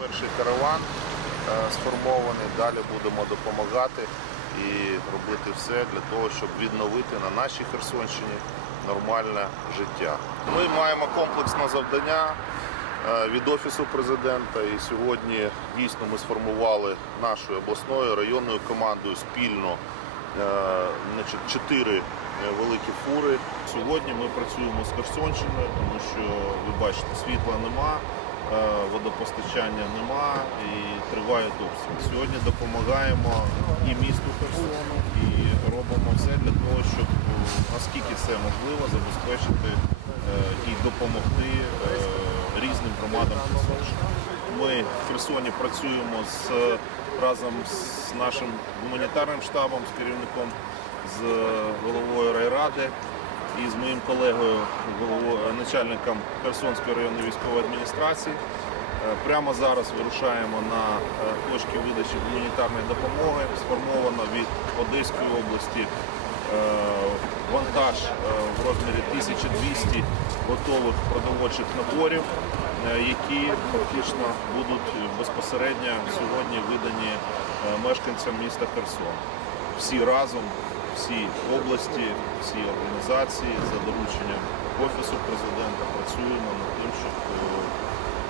Перший караван е, сформований, далі будемо допомагати і робити все для того, щоб відновити на нашій Херсонщині нормальне життя. Ми маємо комплексне завдання е, від Офісу президента. І сьогодні дійсно ми сформували нашою обласною районною командою спільно е, чотири великі фури. Сьогодні ми працюємо з Херсонщиною, тому що ви бачите, світла нема, водопостачання нема і тривають обстріли. Сьогодні допомагаємо і місту Херсону, і робимо все для того, щоб е, наскільки це можливо забезпечити е, і допомогти е, різним громадам Херсонщини. Ми в Херсоні працюємо з разом з нашим гуманітарним штабом, з керівником, з головою райради і з моїм колегою, начальником Херсонської районної військової адміністрації. Е, Прямо зараз вирушаємо на е, точки видачі гуманітарної допомоги. Сформовано від Одеської області е, вантаж е, в розмірі 1200 готових продовольчих наборів, е, які фактично будуть безпосередньо сьогодні видані е, мешканцям міста Херсон. Всі разом, всі області, всі організації за дорученням Офісу президента працюємо над тим, щоб е,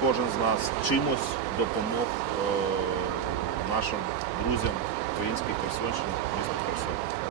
кожен з нас чимось допомог е, нашим друзям українській Херсонщині, місту Херсон.